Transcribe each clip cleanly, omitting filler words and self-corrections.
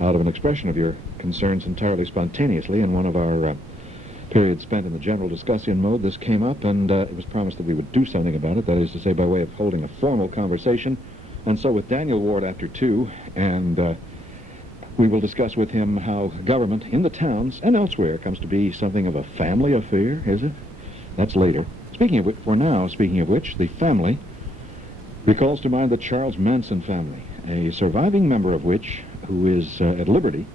out of an expression of your concerns entirely spontaneously in one of our periods spent in the general discussion mode. This came up, and it was promised that we would do something about it, that is to say, by way of holding a formal conversation. And so with Daniel Ward after 2, and we will discuss with him how government in the towns and elsewhere comes to be something of a family affair, is it? That's later. Speaking of which, the family recalls to mind the Charles Manson family, a surviving member of which, who is at liberty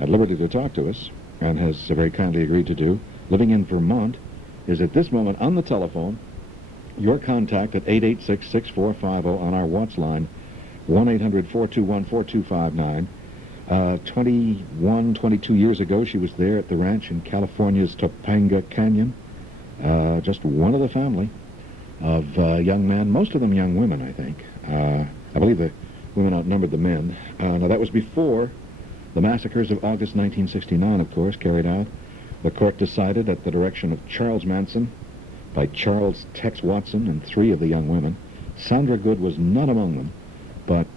to talk to us, and has very kindly agreed to do, living in Vermont, is at this moment on the telephone. Your contact at 886-6450 on our Watts line, 1-800-421-4259. 22 years ago, she was there at the ranch in California's Topanga Canyon, just one of the family of young men, most of them young women, I think. I believe the women outnumbered the men. Now, that was before the massacres of August 1969, of course, carried out. The court decided, at the direction of Charles Manson, by Charles Tex Watson and 3 of the young women. Sandra Good was not among them, but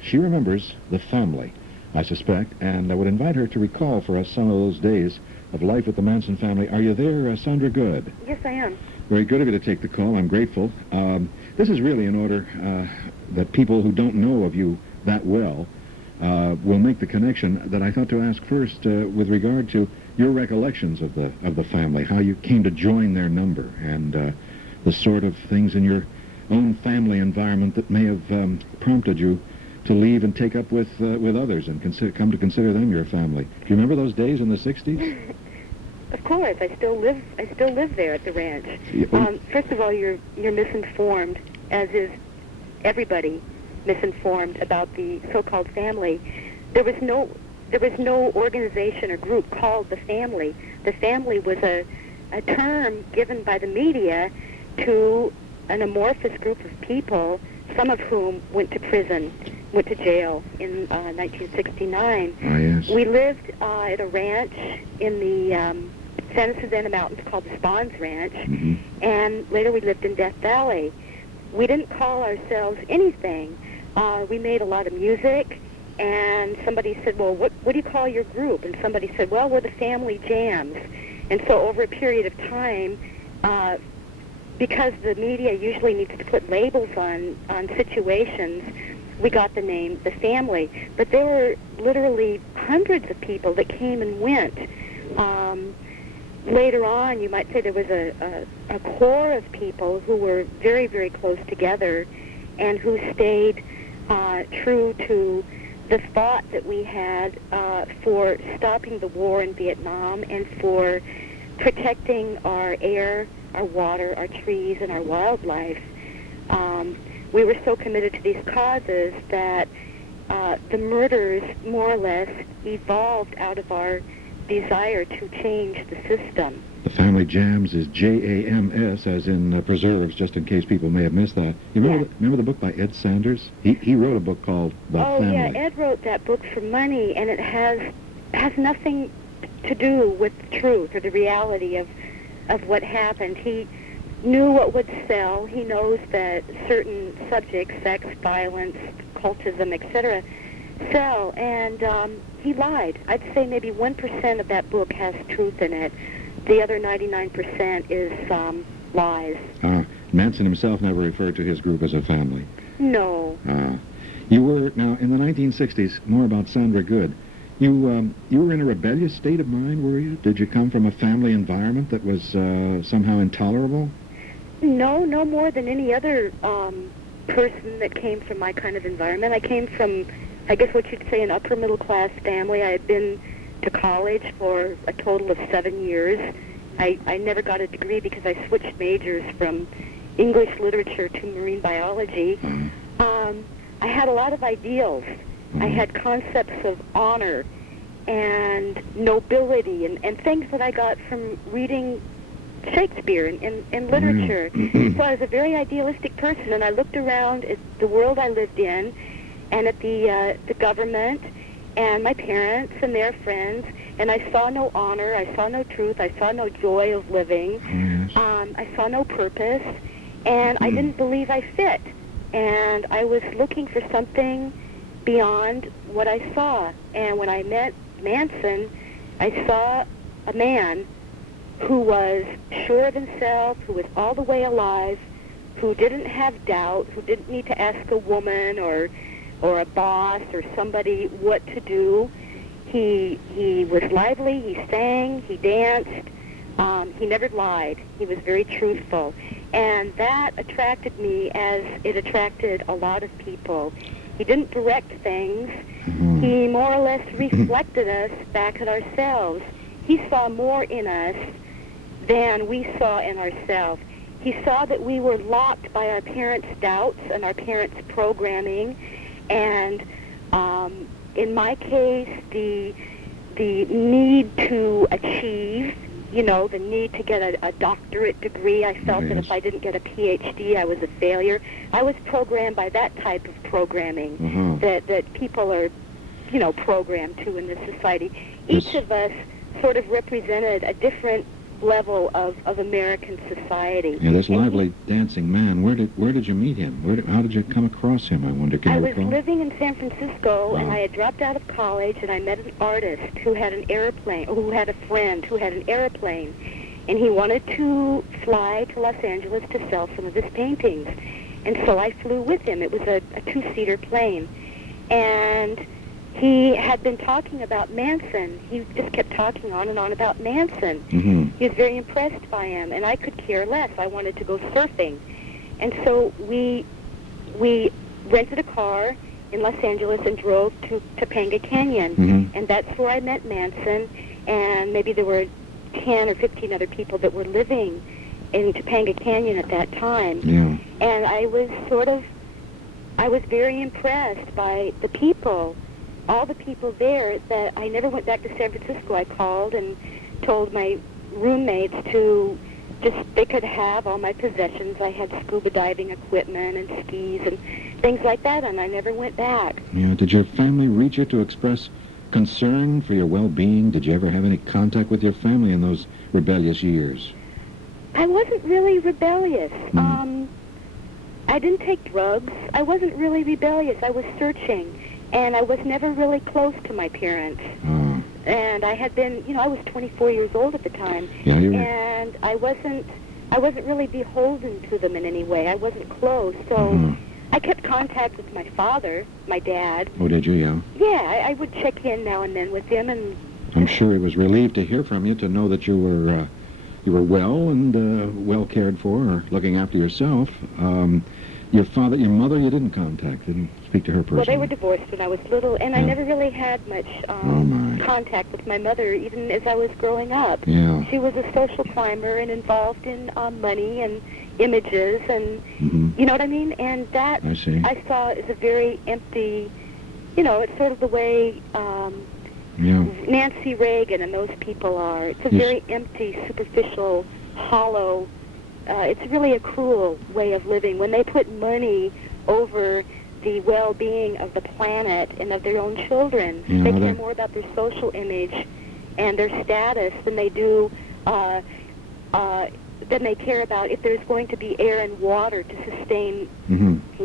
she remembers the family, I suspect, and I would invite her to recall for us some of those days of life with the Manson family. Are you there, Sandra Good? Yes, I am. Very good of you to take the call. I'm grateful. This is really in order that people who don't know of you that well will make the connection that I thought to ask first with regard to your recollections of the family, how you came to join their number, and the sort of things in your own family environment that may have prompted you to leave and take up with others and come to consider them your family. Do you remember those days in the 60s? Of course, I still live there at the ranch. First of all, you're misinformed, as is everybody misinformed about the so-called family. There was no organization or group called the family. The family was a term given by the media to an amorphous group of people, some of whom went to jail in 1969. Yes. We lived at a ranch in the Santa Susana Mountains called the Spawns Ranch, and later we lived in Death Valley. We didn't call ourselves anything. We made a lot of music, and somebody said, well, what do you call your group? And somebody said, well, we're the Family Jams. And so over a period of time, because the media usually needs to put labels on situations, we got the name The Family. But there were literally hundreds of people that came and went. Later on, you might say there was a core of people who were very, very close together and who stayed true to the thought that we had for stopping the war in Vietnam and for protecting our air, our water, our trees, and our wildlife. We were so committed to these causes that the murders more or less evolved out of our desire to change the system. The Family Jams is J-A-M-S, as in preserves, just in case people may have missed that. You remember the book by Ed Sanders? He wrote a book called The Family. Oh, yeah, Ed wrote that book for money, and it has nothing to do with the truth or the reality of what happened. He knew what would sell. He knows that certain subjects, sex, violence, cultism, etc., sell, and he lied. I'd say maybe 1% of that book has truth in it. The other 99% is lies. Manson himself never referred to his group as a family. No. You were, now, in the 1960s, more about Sandra Good, you were in a rebellious state of mind, were you? Did you come from a family environment that was somehow intolerable? No more than any other person that came from my kind of environment. I came from, I guess what you'd say, an upper middle class family. I had been to college for a total of 7 years. I never got a degree because I switched majors from English literature to marine biology. I had a lot of ideals. I had concepts of honor and nobility and things that I got from reading Shakespeare and literature. So I was a very idealistic person, and I looked around at the world I lived in and at the government and my parents and their friends, and I saw no honor, I saw no truth, I saw no joy of living, I saw no purpose, and I didn't believe I fit. And I was looking for something beyond what I saw. And when I met Manson, I saw a man who was sure of himself, who was all the way alive, who didn't have doubt, who didn't need to ask a woman or a boss or somebody what to do. He was lively, he sang, he danced, he never lied. He was very truthful. And that attracted me as it attracted a lot of people. He didn't direct things. He more or less reflected us back at ourselves. He saw more in us than we saw in ourselves. He saw that we were locked by our parents' doubts and our parents' programming, and in my case, the need to achieve, the need to get a doctorate degree. I felt that if I didn't get a PhD, I was a failure. I was programmed by that type of programming that people are, programmed to in this society. Each of us sort of represented a different level of American society. Yeah, this lively dancing man, where did you meet him? How did you come across him, I wonder? Can you recall? I was living in San Francisco, and I had dropped out of college, and I met an artist who had an airplane, who had a friend who had an airplane, and he wanted to fly to Los Angeles to sell some of his paintings. And so I flew with him. It was a two-seater plane. And he had been talking about Manson. He just kept talking on and on about Manson. He was very impressed by him, and I could care less. I wanted to go surfing. And so we rented a car in Los Angeles and drove to Topanga Canyon. And that's where I met Manson, and maybe there were 10 or 15 other people that were living in Topanga Canyon at that time. And I was very impressed by the people, all the people there, that I never went back to San Francisco. I called and told my roommates they could have all my possessions. I had scuba diving equipment and skis and things like that, and I never went back. Yeah, did your family reach you to express concern for your well-being? Did you ever have any contact with your family in those rebellious years? I wasn't really rebellious. I didn't take drugs. I wasn't really rebellious. I was searching. And I was never really close to my parents. And I had been, I was 24 years old at the time. And I wasn't really beholden to them in any way. I wasn't close. So I kept contact with my father, my dad. Oh, did you? Yeah. Yeah, I would check in now and then with him, and I'm sure he was relieved to hear from you, to know that you were well and well cared for, or looking after yourself. Your mother, you didn't speak to her personally? Well, they were divorced when I was little, and I never really had much contact with my mother, even as I was growing up. She was a social climber and involved in money and images, and you know what I mean? And that I saw as a very empty, it's sort of the way Nancy Reagan and those people are. It's a very empty, superficial, hollow. It's really a cruel way of living. When they put money over the well-being of the planet and of their own children, they care more about their social image and their status than they do, than they care about if there's going to be air and water to sustain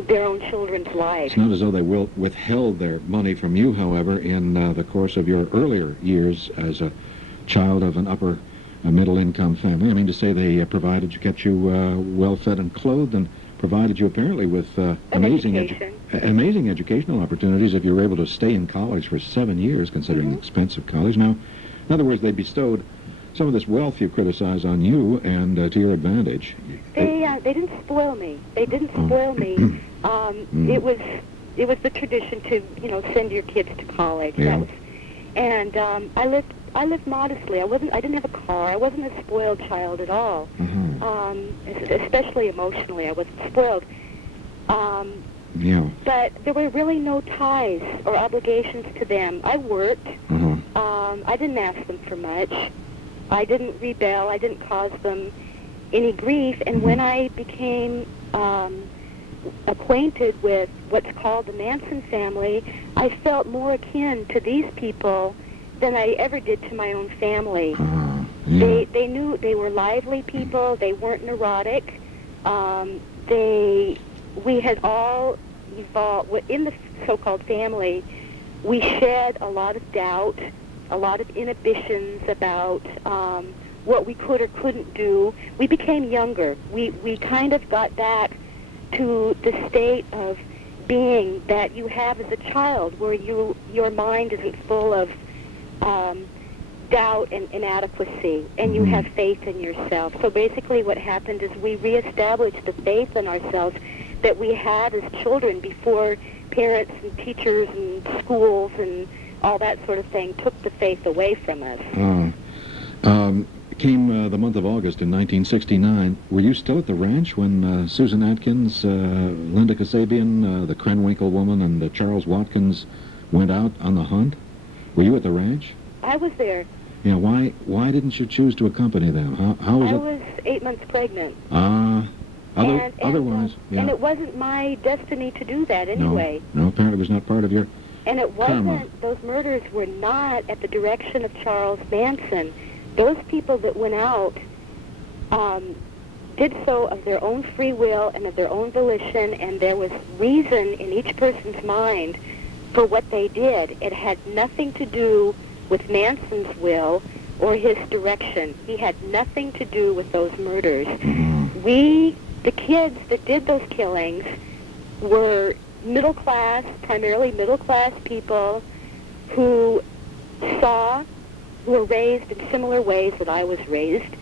their own children's life. It's not as though they withheld their money from you, however, in the course of your earlier years as a child of an upper middle-income family. I mean to say, they kept you well-fed and clothed, and provided you apparently with amazing educational opportunities if you were able to stay in college for 7 years, considering the expense of college. Now, in other words, they bestowed some of this wealth you criticize on you, and to your advantage. They didn't spoil me. They didn't spoil me. It was the tradition to send your kids to college. And I lived modestly. I didn't have a car. I wasn't a spoiled child at all. Especially emotionally, I wasn't spoiled. But there were really no ties or obligations to them. I worked. I didn't ask them for much. I didn't rebel. I didn't cause them any grief. And when I became acquainted with what's called the Manson family, I felt more akin to these people than I ever did to my own family. They knew they were lively people. They weren't neurotic. We had all evolved, in the so-called family, we shed a lot of doubt, a lot of inhibitions about what we could or couldn't do. We became younger. We kind of got back to the state of being that you have as a child, where your mind isn't full of doubt and inadequacy, and you have faith in yourself. So basically what happened is we reestablished the faith in ourselves that we had as children before parents and teachers and schools and all that sort of thing took the faith away from us. Came the month of August in 1969. Were you still at the ranch when Susan Atkins, Linda Kasabian, the Krenwinkel woman, and Charles Watkins went out on the hunt? Were you at the ranch? I was there. Yeah. Why didn't you choose to accompany them? How was it? I was 8 months pregnant. Otherwise, yeah. And it wasn't my destiny to do that anyway. No, apparently it was not part of your And it wasn't, karma. those murders were not at the direction of Charles Manson. Those people that went out did so of their own free will and of their own volition, and there was reason in each person's mind for what they did. It had nothing to do with Manson's will or his direction. He had nothing to do with those murders. The kids that did those killings were middle class, primarily middle class people who were raised in similar ways that I was raised,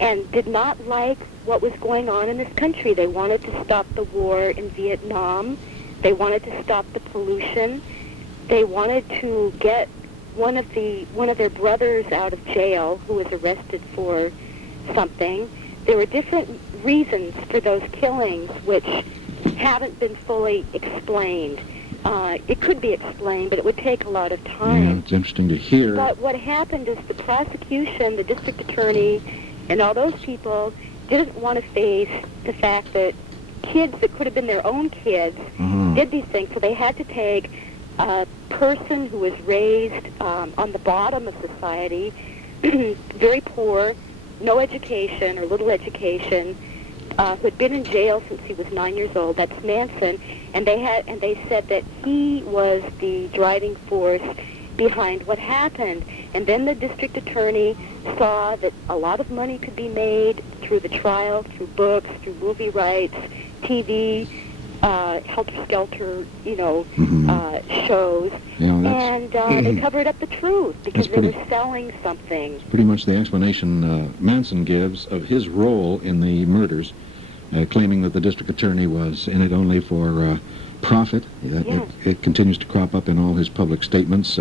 and did not like what was going on in this country. They wanted to stop the war in Vietnam. They wanted to stop the pollution. They wanted to get one of their brothers out of jail who was arrested for something. There were different reasons for those killings which haven't been fully explained. It could be explained, but it would take a lot of time. Yeah, it's interesting to hear. But what happened is the prosecution, the district attorney, and all those people didn't want to face the fact that kids that could have been their own kids did these things. So they had to take a person who was raised on the bottom of society, very poor, no education or little education, who had been in jail since he was 9 years old. That's Manson, and they said that he was the driving force behind what happened. And then the district attorney saw that a lot of money could be made through the trial, through books, through movie rights, TV, helter-skelter, shows, and they covered up the truth because they were selling something. It's pretty much the explanation Manson gives of his role in the murders, claiming that the district attorney was in it only for profit. It continues to crop up in all his public statements,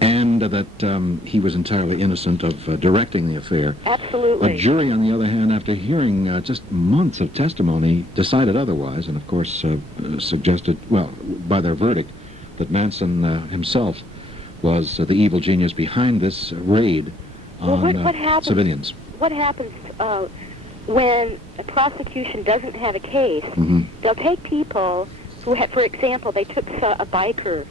and that he was entirely innocent of directing the affair. Absolutely. A jury, on the other hand, after hearing just months of testimony, decided otherwise, and of course suggested, well, by their verdict, that Manson himself was the evil genius behind this raid on civilians. What happens when a prosecution doesn't have a case? They'll take people who have, for example, they took a biker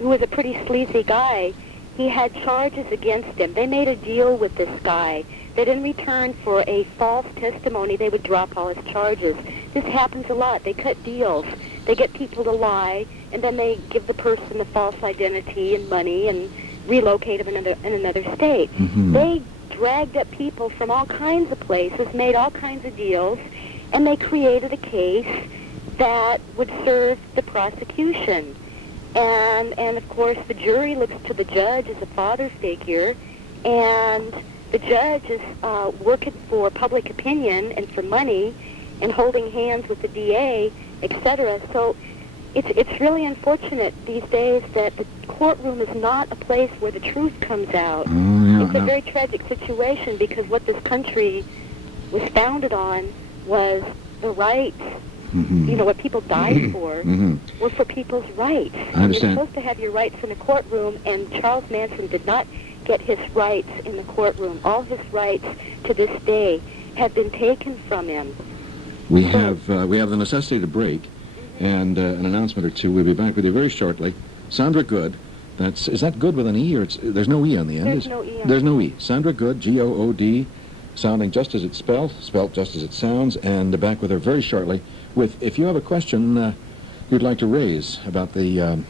who was a pretty sleazy guy. He had charges against him. They made a deal with this guy that in return for a false testimony, they would drop all his charges. This happens a lot. They cut deals. They get people to lie, and then they give the person a false identity and money and relocate them in another state. They dragged up people from all kinds of places, made all kinds of deals, and they created a case that would serve the prosecution. And of course, the jury looks to the judge as a father figure, and the judge is working for public opinion and for money and holding hands with the DA, etc. So it's really unfortunate these days that the courtroom is not a place where the truth comes out. It's a very tragic situation because what this country was founded on was the rights. What people died for were for people's rights. I understand. You're supposed to have your rights in the courtroom, and Charles Manson did not get his rights in the courtroom. All his rights to this day have been taken from him. We have the necessity to break, and an announcement or two. We'll be back with you very shortly. Sandra Good. Is that Good with an E, or there's no E on the end? There's no E. There's no E. Sandra Good, G-O-O-D, sounding just as it's spelled just as it sounds, and back with her very shortly if you have a question you'd like to raise about the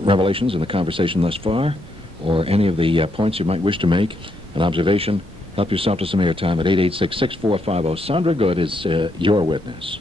revelations in the conversation thus far, or any of the points you might wish to make, an observation, help yourself to some airtime at 886-6450. Sandra Good is your witness.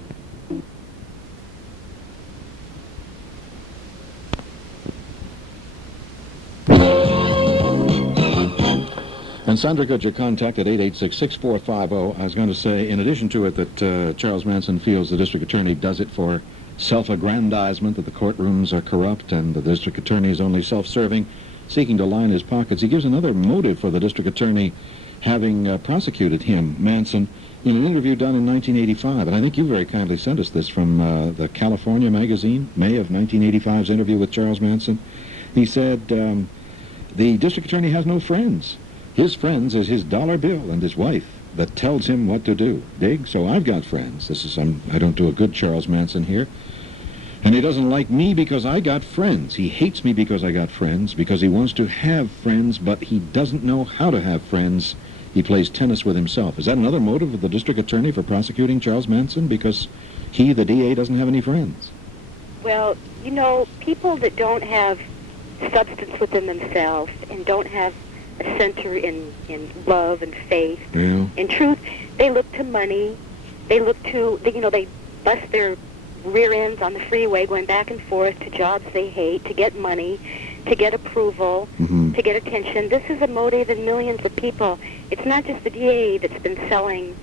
And Sandra Good, your contact at 886-6450. I was going to say, in addition to it, that Charles Manson feels the district attorney does it for self-aggrandizement, that the courtrooms are corrupt and the district attorney is only self-serving, seeking to line his pockets. He gives another motive for the district attorney having prosecuted him, Manson, in an interview done in 1985. And I think you very kindly sent us this from the California magazine, May of 1985's interview with Charles Manson. He said, the district attorney has no friends. His friends is his dollar bill and his wife that tells him what to do. Dig? So I've got friends. This is I don't do a good Charles Manson here. And he doesn't like me because I got friends. He hates me because I got friends, because he wants to have friends, but he doesn't know how to have friends. He plays tennis with himself. Is that another motive of the district attorney for prosecuting Charles Manson? Because he, the DA, doesn't have any friends? Well, you know, people that don't have substance within themselves and don't have a center in love and faith, Yeah. in truth, they look to money. They look to, they bust their rear ends on the freeway going back and forth to jobs they hate, to get money, to get approval, to get attention. This is a motive in millions of people. It's not just the DA that's been selling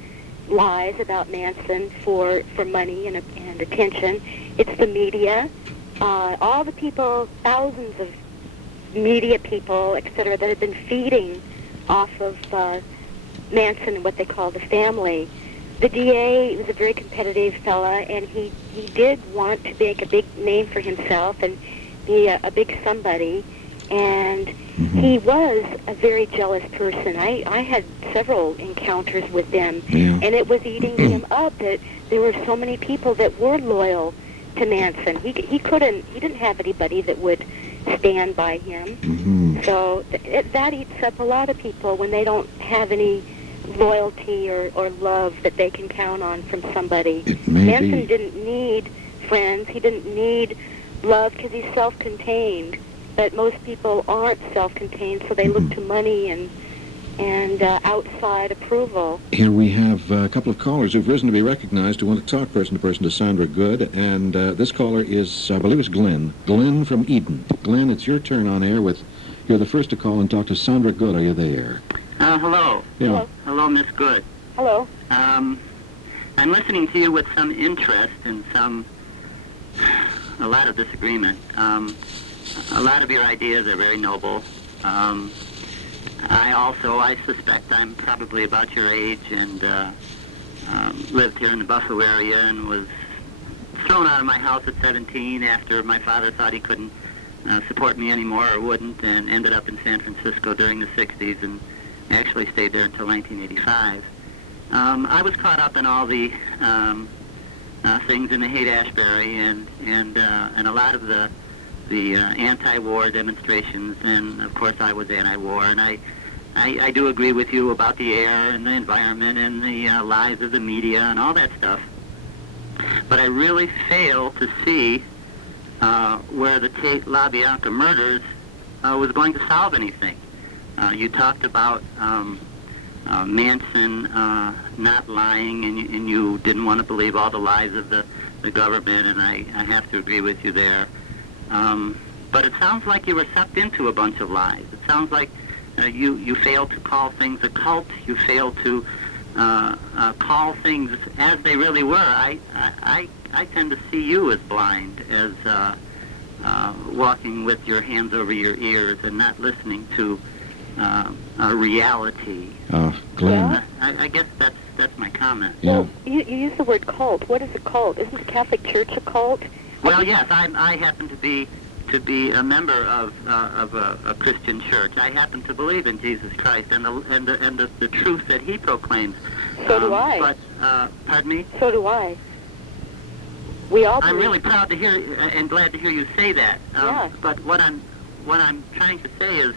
lies about Manson for money and attention. It's the media, all the people, thousands of media people, etc., that have been feeding off of Manson and what they call the family. The DA was a very competitive fella, and he did want to make a big name for himself and be a big somebody, and he was a very jealous person. I had several encounters with them, and it was eating him up that there were so many people that were loyal to Manson. He didn't have anybody that would stand by him. So that eats up a lot of people when they don't have any loyalty or love that they can count on from somebody. Manson didn't need friends. He didn't need love because he's self-contained. But most people aren't self-contained, so they look to money and outside approval. Here we have a couple of callers who've risen to be recognized who want to talk person-to-person to Sandra Good, and this caller is, I believe it's Glenn. Glenn from Eden. Glenn, it's your turn on air you're the first to call and talk to Sandra Good. Are you there? Hello. Yeah. Hello, Miss Good. Hello. I'm listening to you with some interest and a lot of disagreement. A lot of your ideas are very noble. I suspect I'm probably about your age and lived here in the Buffalo area and was thrown out of my house at 17 after my father thought he couldn't support me anymore or wouldn't, and ended up in San Francisco during the 60s and actually stayed there until 1985. I was caught up in all the things in the Haight-Ashbury and a lot of the anti-war demonstrations, and of course I was anti-war, and I do agree with you about the air and the environment and the lies of the media and all that stuff. But I really fail to see where the Tate LaBianca murders was going to solve anything. You talked about Manson not lying, and you didn't want to believe all the lies of the government, and I have to agree with you there. But it sounds like you were sucked into a bunch of lies. It sounds like you failed to call things a cult. You failed to call things as they really were. I tend to see you as blind, as walking with your hands over your ears and not listening to reality. Glenn. Yeah. I guess that's my comment. Yeah. Well, you use the word cult. What is a cult? Isn't the Catholic Church a cult? Well, yes, I happen to be a member of a Christian church. I happen to believe in Jesus Christ and the truth that He proclaims. So do I. But pardon me. So do I. We all believe. I'm really proud to hear and glad to hear you say that. Yeah. But what I'm trying to say is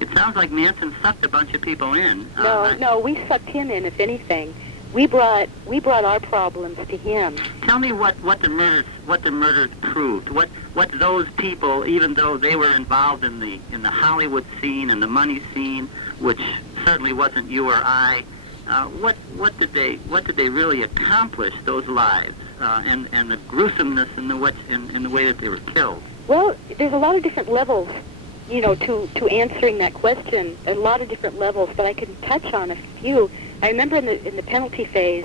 it sounds like Manson sucked a bunch of people in. No, we sucked him in, if anything. We brought our problems to him. Tell me what the murders proved. What those people, even though they were involved in the Hollywood scene and the money scene, which certainly wasn't you or I, what did they really accomplish? Those lives and the gruesomeness in the way that they were killed. Well, there's a lot of different levels, to answering that question. A lot of different levels, but I can touch on a few. I remember in the penalty phase,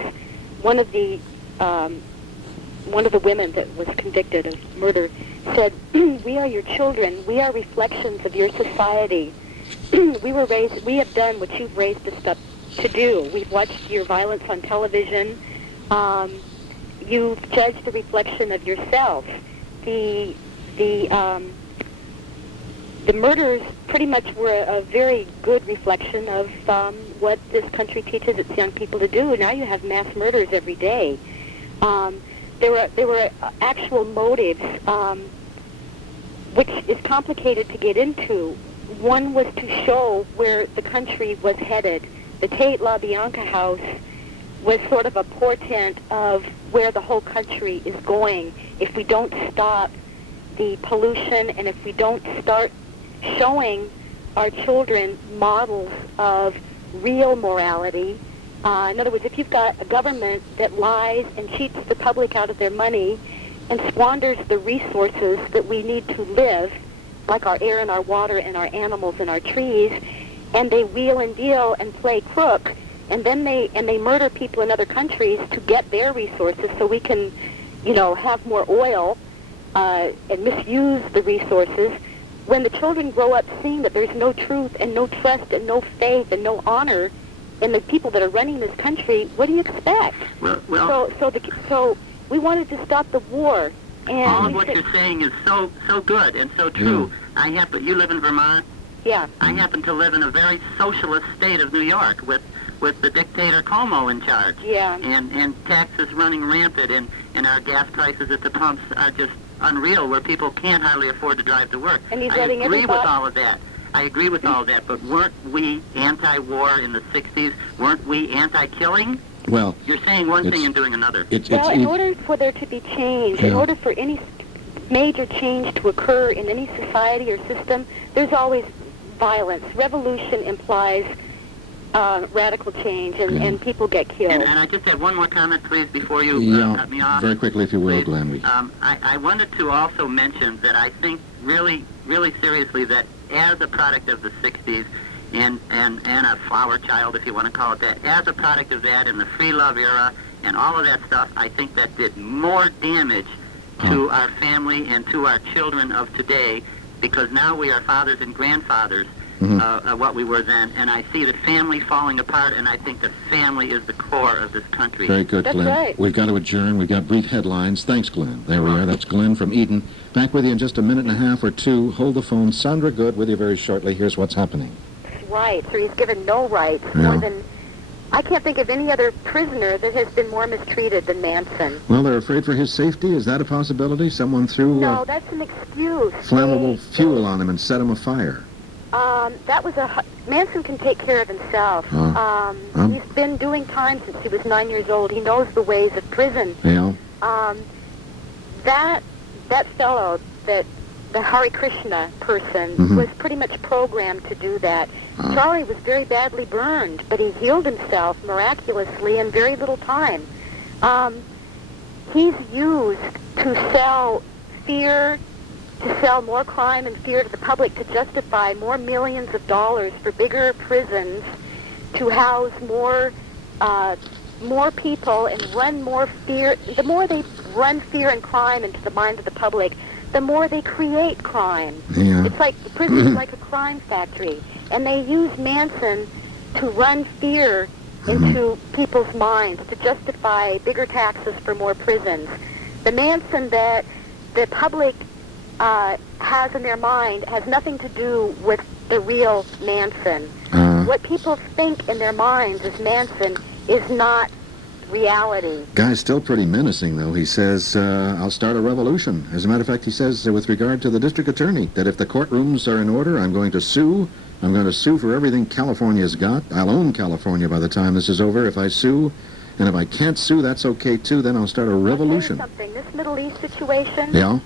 one of the women that was convicted of murder said, "We are your children. We are reflections of your society. We have done what you've raised us up to do. We've watched your violence on television. You've judged a reflection of yourself. The murders pretty much were a very good reflection of what this country teaches its young people to do. Now you have mass murders every day. There were actual motives, which is complicated to get into. One was to show where the country was headed. The Tate LaBianca house was sort of a portent of where the whole country is going if we don't stop the pollution and if we don't start showing our children models of real morality. In other words, if you've got a government that lies and cheats the public out of their money and squanders the resources that we need to live, like our air and our water and our animals and our trees, and they wheel and deal and play crook, and then they murder people in other countries to get their resources so we can, have more oil and misuse the resources. When the children grow up seeing that there's no truth and no trust and no faith and no honor in the people that are running this country, what do you expect? So we wanted to stop the war. And all of what you're saying is so good and so true. You live in Vermont? Yeah. I happen to live in a very socialist state of New York with the dictator Cuomo in charge. Yeah. And taxes running rampant and our gas prices at the pumps are just unreal, where people can't hardly afford to drive to work. And he's I letting agree with everybody... all of that. I agree with all of that, but weren't we anti-war in the 60s? Weren't we anti-killing? Well, you're saying one thing and doing another. In order for there to be change, in order for any major change to occur in any society or system, there's always violence. Revolution implies radical change, and people get killed. And I just have one more comment, please, before you cut me off. Very quickly, if you will, Glenn. I wanted to also mention that I think really, really seriously that as a product of the 60s, and a flower child, if you want to call it that, as a product of that and the free love era and all of that stuff, I think that did more damage to our family and to our children of today, because now we are fathers and grandfathers of what we were then, and I see the family falling apart, and I think the family is the core of this country. Very good, That's Glenn. right. We've got to adjourn. We've got brief headlines. Thanks, Glenn. There we are. That's Glenn from Eden. Back with you in just a minute and a half or two. Hold the phone. Sandra Good with you very shortly. Here's what's happening. Rights, or he's given no rights, more than... I can't think of any other prisoner that has been more mistreated than Manson. Well, they're afraid for his safety. Is that a possibility? Someone threw No, that's an excuse. flammable fuel on him and set him afire. That was Manson can take care of himself. He's been doing time since he was 9 years old. He knows the ways of prison. Yeah. That fellow, the Hare Krishna person, was pretty much programmed to do that. Charlie was very badly burned, but he healed himself miraculously in very little time. He's used to sell fear, to sell more crime and fear to the public, to justify more millions of dollars for bigger prisons, to house more people and run more fear. The more they run fear and crime into the mind of the public, the more they create crime. Yeah. It's like prison is like a crime factory, and they use Manson to run fear into people's minds, to justify bigger taxes for more prisons. The Manson that the public has in their mind has nothing to do with the real Manson. What people think in their minds as Manson is not reality. Guy's still pretty menacing, though. He says, I'll start a revolution. As a matter of fact, he says, with regard to the district attorney, that if the courtrooms are in order, I'm going to sue. I'm going to sue for everything California's got. I'll own California by the time this is over if I sue. And if I can't sue, that's okay too. Then I'll start a revolution. I'll tell you something. This Middle East situation. Yeah?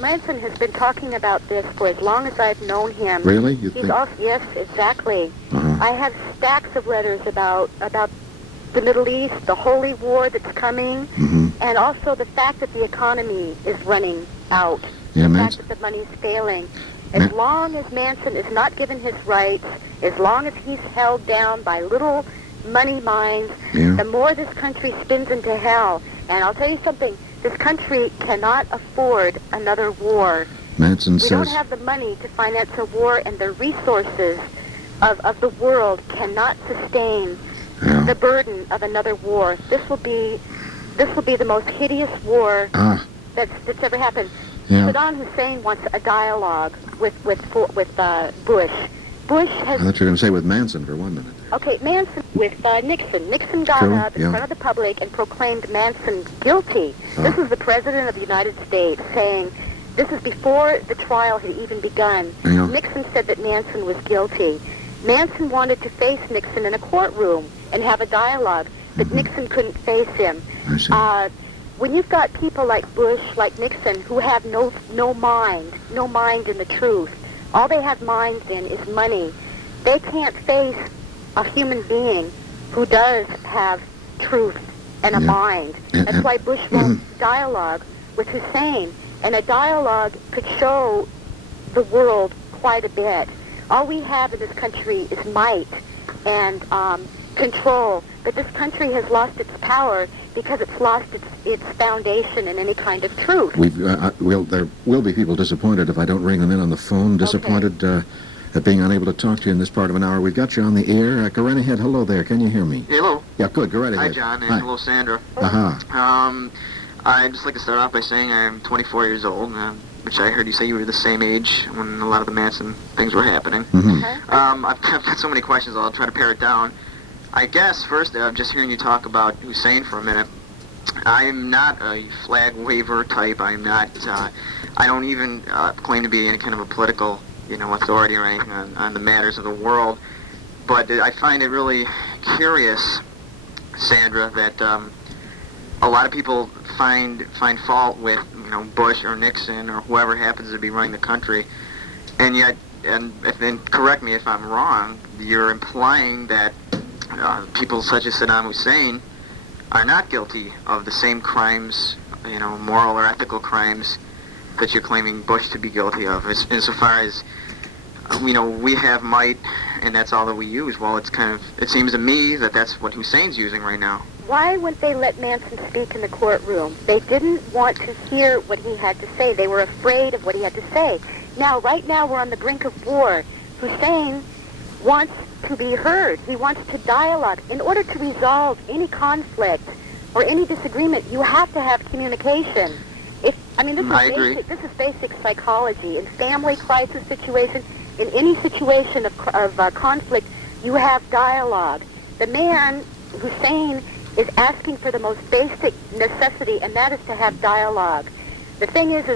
Manson has been talking about this for as long as I've known him. Really? You He's think? also, yes, exactly. Uh-huh. I have stacks of letters about the Middle East, the holy war that's coming, and also the fact that the economy is running out. Yeah, the fact that the money is failing. As long as Manson is not given his rights, as long as he's held down by little money minds, the more this country spins into hell. And I'll tell you something, this country cannot afford another war. Manson says... We don't have the money to finance a war, and the resources of the world cannot sustain the burden of another war. This will be the most hideous war that's ever happened. Yeah. Saddam Hussein wants a dialogue with Bush. Bush has... I thought you were going to say with Manson for 1 minute. Okay, Manson with Nixon. Nixon got up in front of the public and proclaimed Manson guilty. This was the President of the United States saying, this is before the trial had even begun. Nixon said that Manson was guilty. Manson wanted to face Nixon in a courtroom and have a dialogue, but Nixon couldn't face him. I see. When you've got people like Bush, like Nixon, who have no mind in the truth, all they have minds in is money. They can't face a human being who does have truth and a mind. That's why Bush wants dialogue with Hussein, and a dialogue could show the world quite a bit. All we have in this country is might and control, but this country has lost its power because it's lost its foundation in any kind of truth. There will be people disappointed if I don't ring them in on the phone, disappointed at being unable to talk to you in this part of an hour. We've got you on the air. Go right ahead. Hello there. Can you hear me? Hello. Yeah, good. Go right ahead. Hi, John, and hello, Sandra. I'd just like to start off by saying I'm 24 years old, which I heard you say you were the same age when a lot of the Manson things were happening. I've got so many questions, I'll try to pare it down. I guess, first, just hearing you talk about Hussein for a minute, I'm not a flag waver type. I'm not, I don't even claim to be any kind of a political, authority or anything on the matters of the world. But I find it really curious, Sandra, that a lot of people find fault with, Bush or Nixon or whoever happens to be running the country, and yet, and correct me if I'm wrong, you're implying that people such as Saddam Hussein are not guilty of the same crimes, moral or ethical crimes that you're claiming Bush to be guilty of, insofar as, we have might, and that's all that we use. Well, it seems to me that that's what Hussein's using right now. Why wouldn't they let Manson speak in the courtroom? They didn't want to hear what he had to say. They were afraid of what he had to say. Right now, we're on the brink of war. Hussein wants to be heard. He wants to dialogue. In order to resolve any conflict or any disagreement, you have to have communication. This is basic psychology. In family crisis situations, in any situation of conflict, you have dialogue. The man, Hussein, is asking for the most basic necessity, and that is to have dialogue. The thing is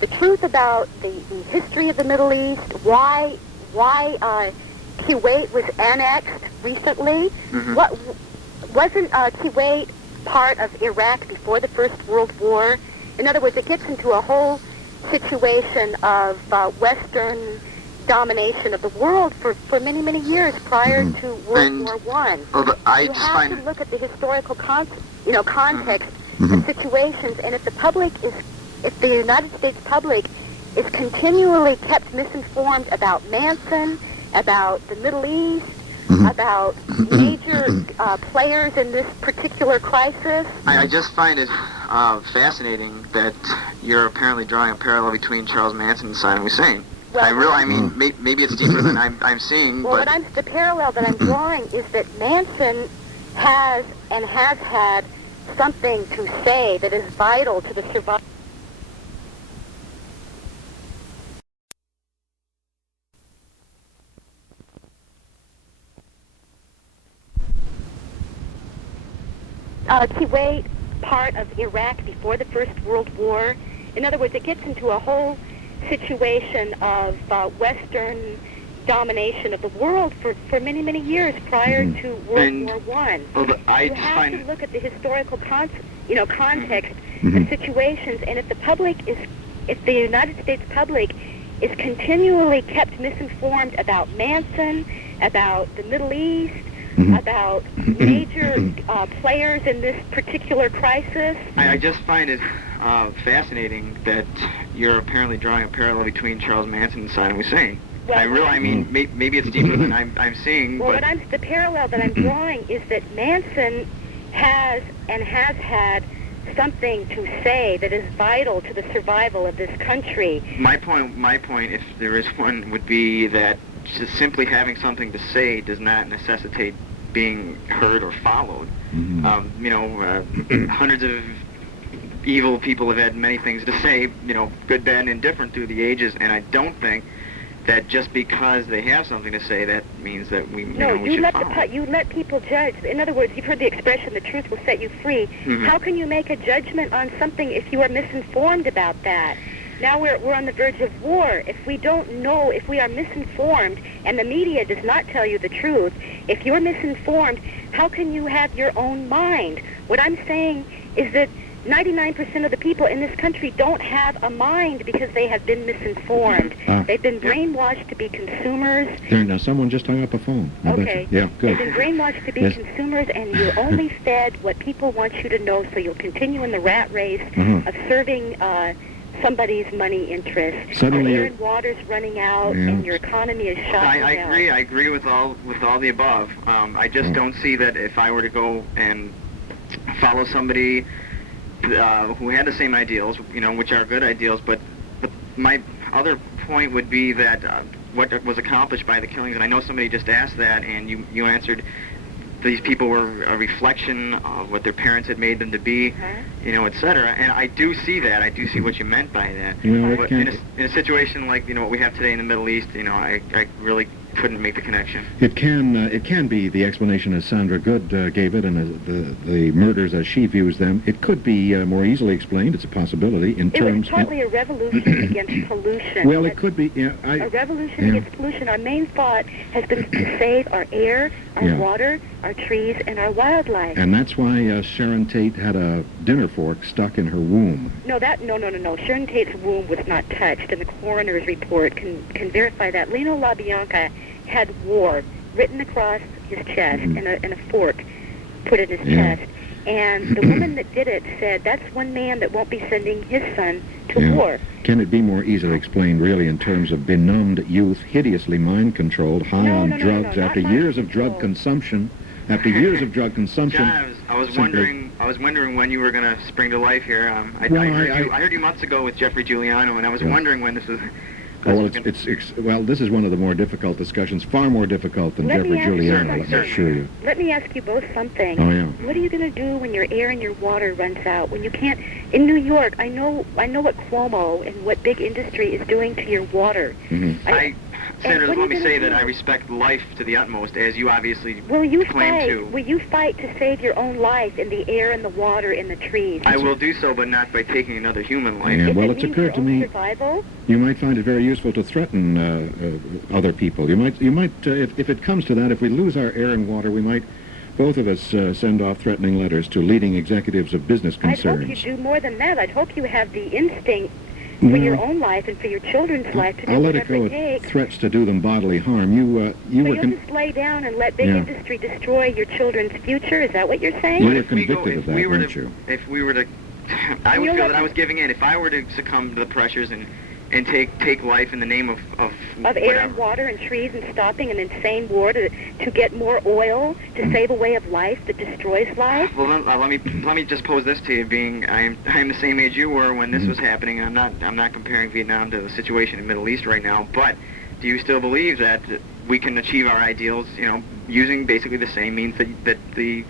the truth about the history of the Middle East, why Kuwait was annexed recently. What wasn't Kuwait part of Iraq before the First World War? In other words, it gets into a whole situation of Western domination of the world for many, many years prior to World War I. You have to look at the historical context and situations, and if the United States public is continually kept misinformed about Manson, about the Middle East, about major players in this particular crisis. I just find it fascinating that you're apparently drawing a parallel between Charles Manson and Saddam Hussein. Well, maybe it's deeper than I'm seeing. Well, the parallel that I'm drawing is that Manson has and has had something to say that is vital to the survival. Kuwait, part of Iraq before the First World War. In other words, it gets into a whole situation of Western domination of the world for many, many years prior to World War One. Well, but I You just have find to look at the historical context, Mhm. the situations, and if the United States public is continually kept misinformed about Manson, about the Middle East, Mhm. about major players in this particular crisis. I just find it fascinating that you're apparently drawing a parallel between Charles Manson and Saddam Hussein. Well, I mean, maybe it's deeper than I'm seeing, Well, but the parallel that I'm drawing is that Manson has had something to say that is vital to the survival of this country. my point, if there is one, would be that just simply having something to say does not necessitate being heard or followed. Mhm. Hundreds of evil people have had many things to say, good, bad, and indifferent through the ages, and I don't think that just because they have something to say, that means that we You should let follow. you let people judge. In other words, you've heard the expression, "The truth will set you free." Mhm. How can you make a judgment on something if you are misinformed about that? Now we're on the verge of war. If we don't know, if we are misinformed, and the media does not tell you the truth, if you're misinformed, how can you have your own mind? What I'm saying is that 99% of the people in this country don't have a mind because they have been misinformed. They've been brainwashed to be consumers. There, now someone just hung up a phone. How about Okay. you? Yeah, good. They've been brainwashed to be Yes. consumers, and you're only fed what people want you to know, so you'll continue in the rat race Mhm. of serving somebody's money interest. Suddenly Your air you're- and water's running out, Yeah. and your economy is shot I down. agree. I agree with all the above. I just don't see that if I were to go and follow somebody who had the same ideals, which are good ideals, but my other point would be that what was accomplished by the killings, and I know somebody just asked that, and you answered, these people were a reflection of what their parents had made them to be, et cetera. And I do see that. I do see what you meant by that. Well, it But can't- in a situation like what we have today in the Middle East, I really couldn't make the connection. It can be the explanation as Sandra Good gave it, and as the murders as she views them. It could be more easily explained. It's a possibility in It was terms. partly a revolution against pollution. Well, it could be. Yeah, A revolution against pollution. Our main thought has been to save our air, our Yeah. water, our trees, and our wildlife. And that's why Sharon Tate had a dinner fork stuck in her womb. No. Sharon Tate's womb was not touched, and the coroner's report can verify that. Lino LaBianca had war written across his chest and a fork put in his Yeah. chest. And the woman that did it said, that's one man that won't be sending his son to Yeah. war. Can it be more easily explained, really, in terms of benumbed youth, hideously mind-controlled, high No, on no, no, drugs no, after not years of drug mind-controlled. consumption? After years of drug consumption. John, I was simply- wondering when you were going to spring to life here. I Well, I heard you months ago with Jeffrey Giuliano, and I was Yeah. wondering when this was. Oh, well, well, this is one of the more difficult discussions, far more difficult than Let me Jeffrey ask you Giuliano, let me something. assure you. Let me ask you both something. Oh, yeah. What are you going to do when your air and your water runs out? When you can't... In New York, I know what Cuomo and what big industry is doing to your water. Mhm. Sandra, what are let me you say gonna that do? I respect life to the utmost, as you obviously Will you claim fight? to. Will you fight to save your own life in the air and the water and the trees? I will do so, but not by taking another human life. Yeah, If well, it it's means occurred your to own me survival? you might find it very useful to threaten other people. You might, if it comes to that, if we lose our air and water, we might, both of us, send off threatening letters to leading executives of business I'd hope you concerns. do more than that. I'd hope you have the instinct for your own life and for your children's life to do I'll let it whatever go it at takes. threats to do them bodily harm. You So were you'll just lay down and let big Yeah. industry destroy your children's future? Is that what you're saying? You But were if we go- convicted of if that, we were weren't to- you? If we were to, I would you'll feel let that I the- was giving in. If I were to succumb to the pressures and take life in the name of Of whatever. air and water and trees and stopping an insane war to get more oil to save a way of life that destroys life? Well, then, let me just pose this to you. Being I am the same age you were when this was happening. I'm not comparing Vietnam to the situation in the Middle East right now. But do you still believe that we can achieve our ideals? Using basically the same means that the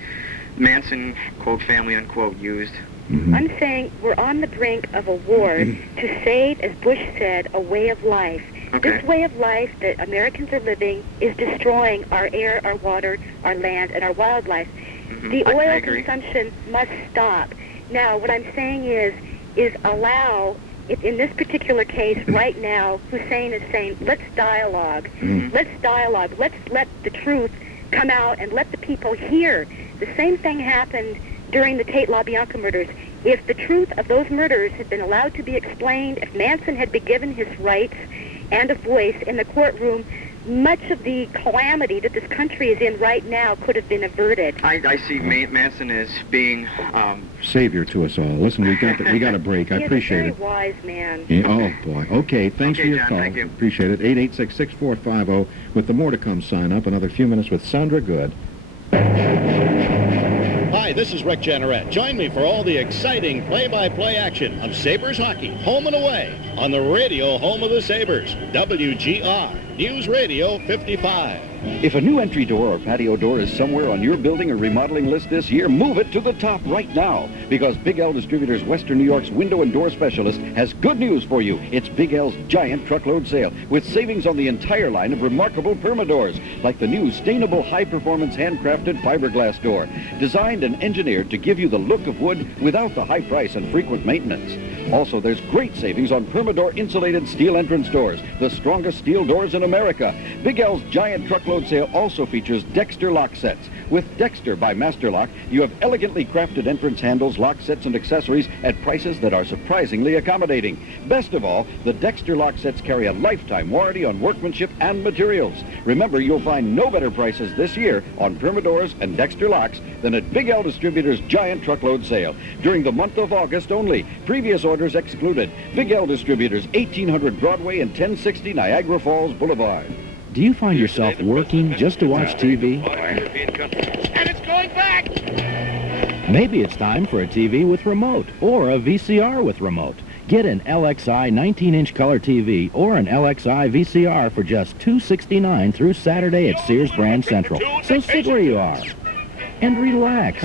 Manson quote family unquote used. Mhm. I'm saying we're on the brink of a war to save, as Bush said, a way of life. Okay. This way of life that Americans are living is destroying our air, our water, our land, and our wildlife. Mhm. The I oil agree. consumption must stop. Now, what I'm saying is, is allow, if in this particular case right now, Hussein is saying, let's dialogue. Let's dialogue. Let's let the truth come out and let the people hear. The same thing happened during the Tate LaBianca murders. If the truth of those murders had been allowed to be explained, if Manson had been given his rights and a voice in the courtroom, much of the calamity that this country is in right now could have been averted. I see Manson as being savior to us all. Listen, we got a break. I appreciate it. He's a very wise man. Yeah, oh boy. Okay, thanks for your John, call. thank you. Appreciate it. 886-6450 with the more to come sign up. Another few minutes with Sandra Good. Hi, this is Rick Jenneret. Join me for all the exciting play-by-play action of Sabres hockey, home and away, on the radio home of the Sabres, WGR, News Radio 55. If a new entry door or patio door is somewhere on your building or remodeling list this year, move it to the top right now, because Big L Distributors Western New York's window and door specialist has good news for you. It's Big L's giant truckload sale with savings on the entire line of remarkable permadoors, like the new stainable high-performance handcrafted fiberglass door, designed and engineered to give you the look of wood without the high price and frequent maintenance. Also, there's great savings on Permador insulated steel entrance doors, the strongest steel doors in America. Big L's giant truckload sale also features Dexter lock sets. With Dexter by Master Lock, you have elegantly crafted entrance handles, lock sets, and accessories at prices that are surprisingly accommodating. Best of all, the Dexter lock sets carry a lifetime warranty on workmanship and materials. Remember, you'll find no better prices this year on Permadoors and Dexter locks than at Big L Distributors' giant truckload sale. During the month of August only, previous orders excluded. Big L Distributors, 1800 Broadway and 1060 Niagara Falls Boulevard. Do you find yourself working just to watch TV? And it's going back! Maybe it's time for a TV with remote or a VCR with remote. Get an LXI 19-inch color TV or an LXI VCR for just $269 through Saturday at Sears Brand Central. So sit where you are and relax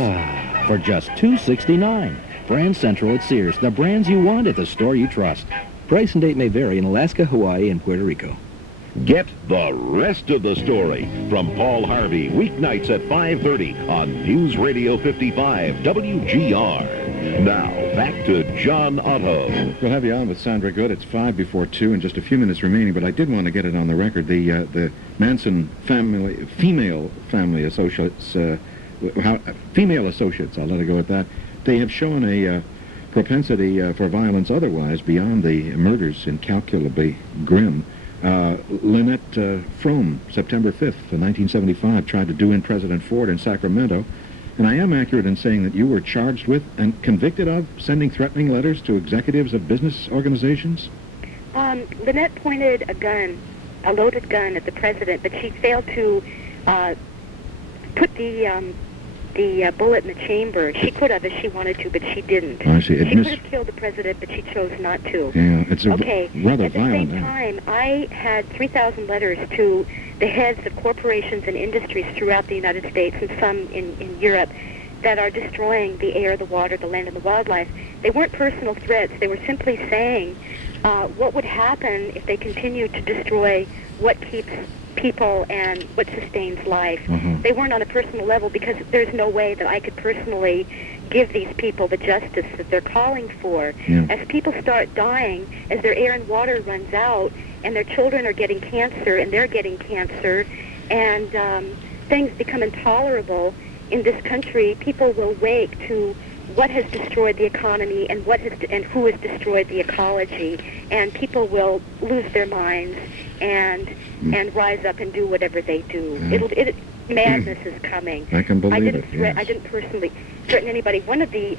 for just $269. Brand Central at Sears, the brands you want at the store you trust. Price and date may vary in Alaska, Hawaii, and Puerto Rico. Get the rest of the story from Paul Harvey, weeknights at 5:30 on News Radio 55 WGR. Now, back to John Otto. We'll have you on with Sandra Good. It's 5 before 2 and just a few minutes remaining, but I did want to get it on the record. The Manson female family associates, female associates, I'll let it go at that, they have shown a propensity for violence otherwise beyond the murders incalculably grim. Lynette Fromm, September 5th, 1975, tried to do in President Ford in Sacramento. And I am accurate in saying that you were charged with and convicted of sending threatening letters to executives of business organizations? Lynette pointed a loaded gun at the president, but she failed to put the bullet in the chamber. She could have if she wanted to, but she didn't. I see. She could have killed the president, but she chose not to. Yeah, it's rather violent. At the same time, I had 3,000 letters to the heads of corporations and industries throughout the United States and some in Europe that are destroying the air, the water, the land, and the wildlife. They weren't personal threats. They were simply saying what would happen if they continued to destroy what keeps people and what sustains life. They weren't on a personal level because there's no way that I could personally give these people the justice that they're calling for. As people start dying, as their air and water runs out, and their children are getting cancer and they're getting cancer, and things become intolerable in this country, people will wake to what has destroyed the economy and who has destroyed the ecology, and people will lose their minds and rise up and do whatever they do. Madness is coming. I can believe it. I didn't personally threaten anybody. One of the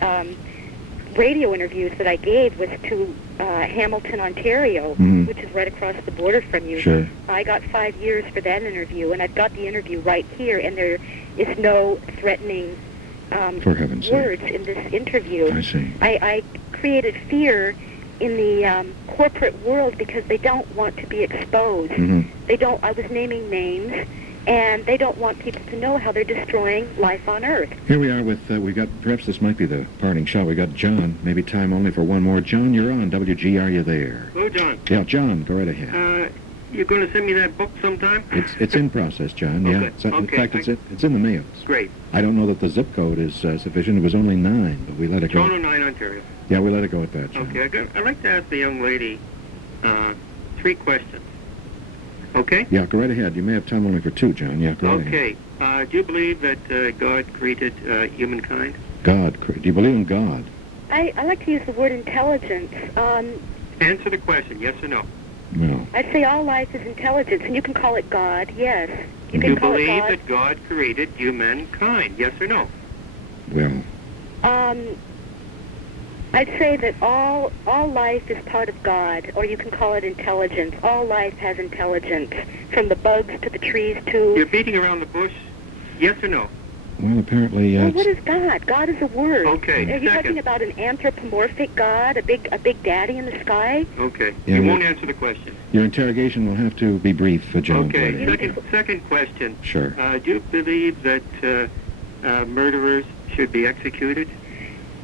radio interviews that I gave was to Hamilton, Ontario, which is right across the border from you. Sure. I got 5 years for that interview, and I've got the interview right here, and there is no threatening for heaven's words in this interview. I see. I created fear in the corporate world because they don't want to be exposed. They don't. I was naming names, and they don't want people to know how they're destroying life on Earth. Here we are with, we got, perhaps this might be the parting shot. We got John, maybe time only for one more. John, you're on WGR, you there? Hello, John. Yeah, John, go right ahead. you're going to send me that book sometime? It's in process, John. Oh, Yeah. good. In Okay, fact, it's in the mail. Great. I don't know that the zip code is sufficient. It was only 9, but we let it go. Toronto 9, Ontario. Yeah, we let it go at that, John. Okay, I'd like to ask the young lady 3 questions. Okay? Yeah, go right ahead. You may have time only for 2, John. Yeah, go right ahead. Okay. Do you believe that God created humankind? Do you believe in God? I like to use the word intelligence. Answer the question, yes or no. No. I'd say all life is intelligence, and you can call it God, yes. You Do can you call believe it God. that God created humankind, yes or no? Well, I'd say that all life is part of God, or you can call it intelligence. All life has intelligence, from the bugs to the trees to... You're beating around the bush, yes or no? well, apparently, Well, what is God? God is a word. Okay, Are you second. talking about an anthropomorphic God, a big daddy in the sky? Okay. Yeah, You well- won't answer the question. your interrogation will have to be brief for John. Okay. Go ahead. Second question. Sure. Do you believe that murderers should be executed?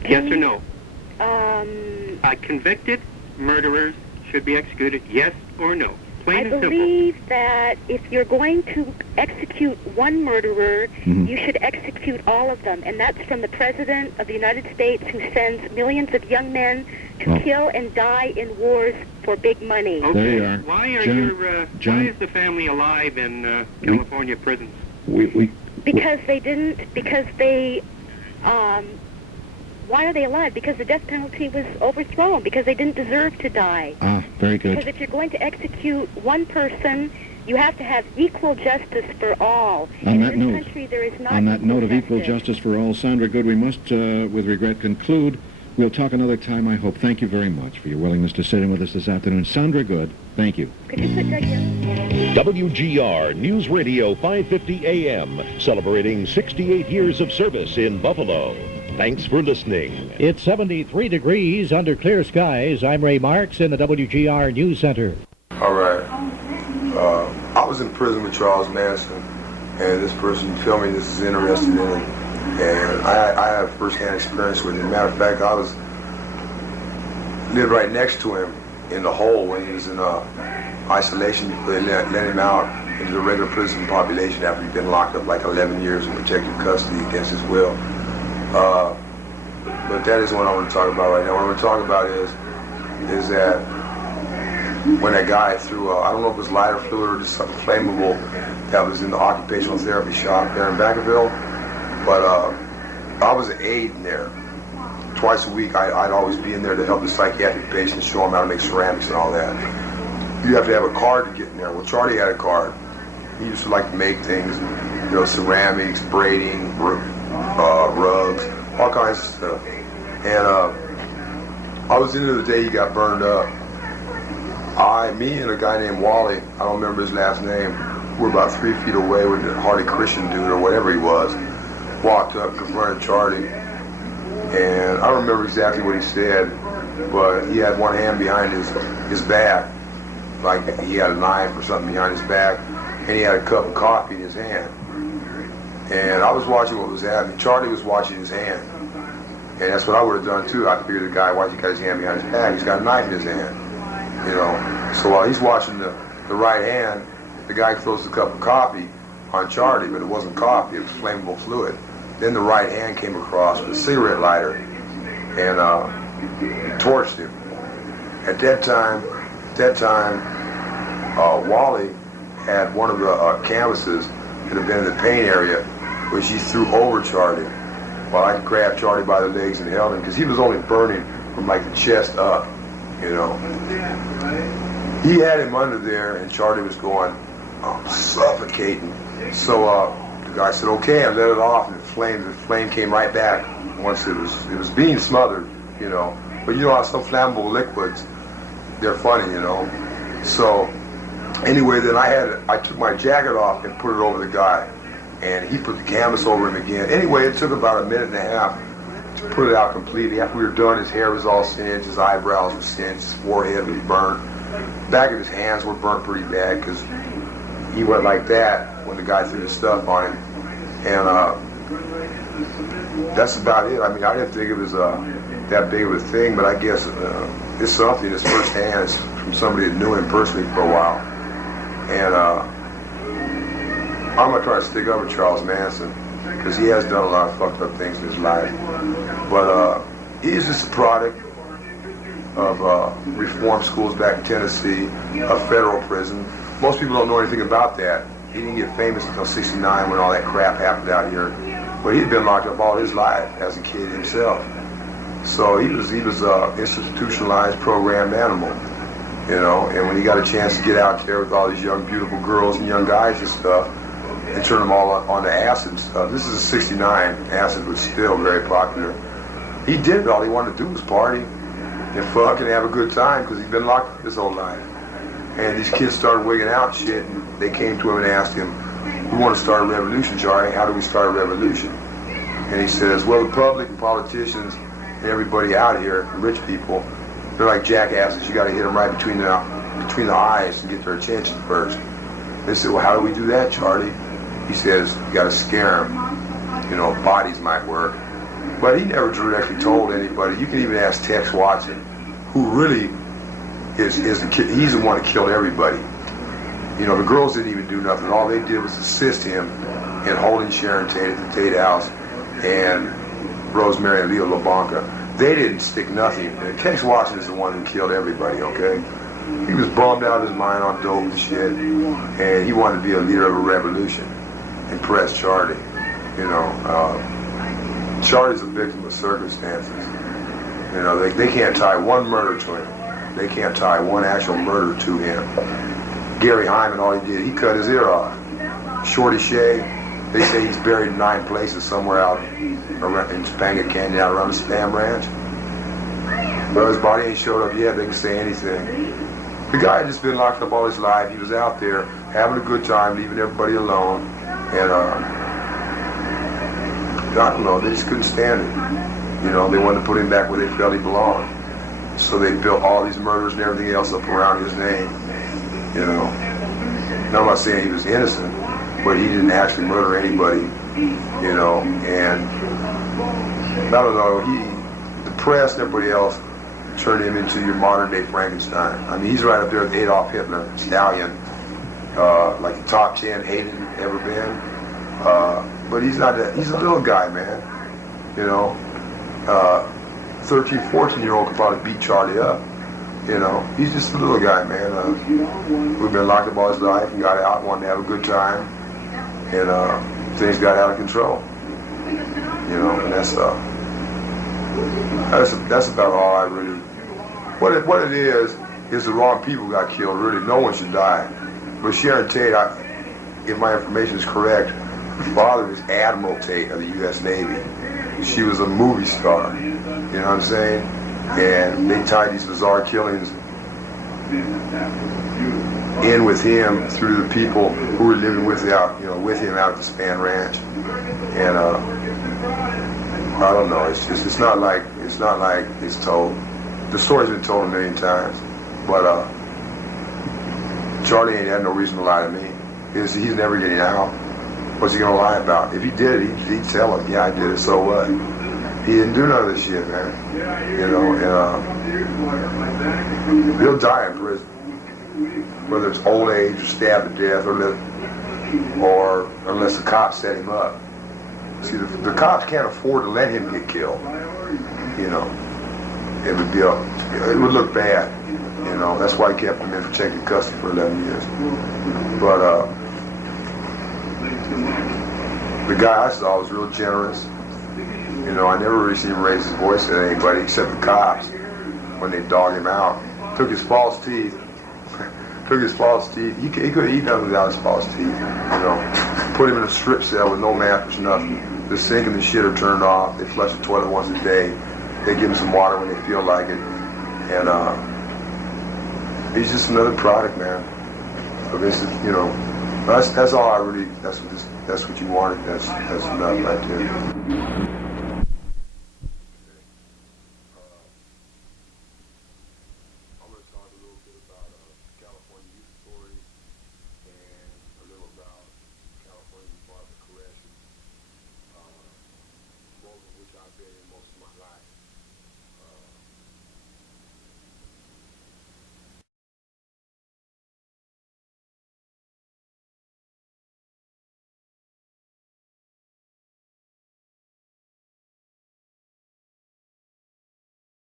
Yes or no? Convicted murderers should be executed, yes or no? Plain I and simple. believe that if you're going to execute one murderer, Mhm. you should execute all of them. And that's from the President of the United States, who sends millions of young men to Well- kill and die in wars for big money. Okay. There you are. Why are John- John- why is the family alive in California prisons? Because why are they alive? Because the death penalty was overthrown, because they didn't deserve to die. Very Because good. if you're going to execute one person, you have to have equal justice for all. On And that in this note- country, there is not On that equal note of equal justice. justice for all, Sandra Good, we must, with regret, conclude. We'll talk another time, I hope. Thank you very much for your willingness to sit in with us this afternoon. Sandra Good, thank you. Could you put Doug in? WGR News Radio 550 AM, celebrating 68 years of service in Buffalo. Thanks for listening. It's 73 degrees under clear skies. I'm Ray Marks in the WGR News Center. All right. I was in prison with Charles Manson, and this person filming this is interested in it. And I have first-hand experience with it. Matter of fact, I lived right next to him in the hole when he was in isolation. They let him out into the regular prison population after he'd been locked up like 11 years in protective custody against his will. But that isn't what I want to talk about right now. What I want to talk about is that when that guy threw, I don't know if it was lighter fluid or just something flammable that was in the occupational therapy shop there in Vacaville, but I was an aide in there. Twice a week, I'd always be in there to help the psychiatric patients, show them how to make ceramics and all that. You have to have a card to get in there. Well, Charlie had a card. He used to like to make things, you know, ceramics, braiding, rugs, all kinds of stuff. And I was into the day he got burned up. Me and a guy named Wally, I don't remember his last name, we're about 3 feet away with the Hardy Christian dude or whatever he was, walked up, confronted Charlie, and I don't remember exactly what he said, but he had one hand behind his back, like he had a knife or something behind his back, and he had a cup of coffee in his hand. And I was watching what was happening. Charlie was watching his hand. And that's what I would have done too. I figured the guy, why he got his hand behind his back? He's got a knife in his hand. You know. So while he's watching the right hand, the guy throws the cup of coffee on Charlie, but it wasn't coffee, it was flammable fluid. Then the right hand came across with a cigarette lighter and torched him. At that time, Wally had one of the canvases that had been in the pain area, which he threw over Charlie, while I grabbed Charlie by the legs and held him, because he was only burning from like the chest up, you know. He had him under there, and Charlie was going, suffocating. So the guy said, okay, and let it off, and the flame came right back once it was being smothered, you know. But you know how some flammable liquids, they're funny, you know. So anyway, then I took my jacket off and put it over the guy, and he put the canvas over him again. Anyway, it took about a minute and a half to put it out completely. After we were done, his hair was all singed, his eyebrows were singed, his forehead was burnt. Back of his hands were burnt pretty bad because he went like that when the guy threw the stuff on him. And that's about it. I mean, I didn't think it was that big of a thing, but I guess it's something that's firsthand. It's from somebody that knew him personally for a while. And I'm gonna try to stick up with Charles Manson because he has done a lot of fucked up things in his life. But he's just a product of reform schools back in Tennessee, a federal prison. Most people don't know anything about that. He didn't get famous until '69 when all that crap happened out here. But he'd been locked up all his life as a kid himself. So he was a institutionalized, programmed animal, you know. And when he got a chance to get out there with all these young, beautiful girls and young guys and stuff, and turn them all onto acid and stuff. This is a '69. Acid was still very popular. He did it. All he wanted to do was party and fuck and have a good time because he'd been locked up his whole life. And these kids started wigging out and shit, and they came to him and asked him, "We want to start a revolution, Charlie. How do we start a revolution?" And he says, "Well, the public and politicians and everybody out here, the rich people, they're like jackasses. You got to hit them right between the eyes and get their attention first." They said, "Well, how do we do that, Charlie?" He says, "You got to scare them. You know, bodies might work." But he never directly told anybody. You can even ask Tex Watson, who really is the kid. He's the one that killed everybody. You know, the girls didn't even do nothing. All they did was assist him in holding Sharon Tate at the Tate House and Rosemary and Leo LaBanca. They didn't stick nothing. And Tex Watson is the one who killed everybody, okay? He was bummed out of his mind on dope and shit, and he wanted to be a leader of a revolution. Impress Charlie, you know. Charlie's a victim of circumstances. You know, they can't tie one murder to him. They can't tie one actual murder to him. Gary Hyman, all he did, he cut his ear off. Shorty Shea, they say he's buried in 9 places somewhere out in Topanga Canyon, out around the Spam Ranch. But his body ain't showed up yet. They can say anything. The guy had just been locked up all his life. He was out there having a good time, leaving everybody alone. And I don't know, they just couldn't stand it. You know, they wanted to put him back where they felt he belonged. So they built all these murders and everything else up around his name. You know. Now, I'm not saying he was innocent, but he didn't actually murder anybody. You know, and I don't know, the press and everybody else turned him into your modern day Frankenstein. I mean, he's right up there with Adolf Hitler, Stallion, like the top 10 hated ever been. But he's not that, he's a little guy, man. You know, 13, 14-year-old could probably beat Charlie up. You know, he's just a little guy, man. We've been locked up all his life and got out and wanted to have a good time. And things got out of control. You know, and that's about all I really, what it is the wrong people got killed, really. No one should die. But Sharon Tate, if my information is correct, her father was Admiral Tate of the U.S. Navy. She was a movie star, you know what I'm saying? And they tied these bizarre killings in with him through the people who were living with him out at the Span Ranch. And I don't know. It's not like it's told. The story's been told a million times, but Charlie ain't had no reason to lie to me. He's never getting out. What's he gonna lie about? If he did it, he'd tell him, "Yeah, I did it. So what?" He didn't do none of this shit, man. You know, and he'll die in prison, whether it's old age or stabbed to death, or unless the cops set him up. See, the cops can't afford to let him get killed. You know, it would look bad. You know, that's why he kept him in protected custody for 11 years. But the guy I saw was real generous. You know, I never really seen him raise his voice at anybody except the cops when they dogged him out. Took his false teeth. He couldn't eat nothing without his false teeth. You know, put him in a strip cell with no mattress, nothing. The sink and the shit are turned off. They flush the toilet once a day. They give him some water when they feel like it. And he's just another product, man. So this is, you know, that's all I really. That's what you wanted. That's enough right there.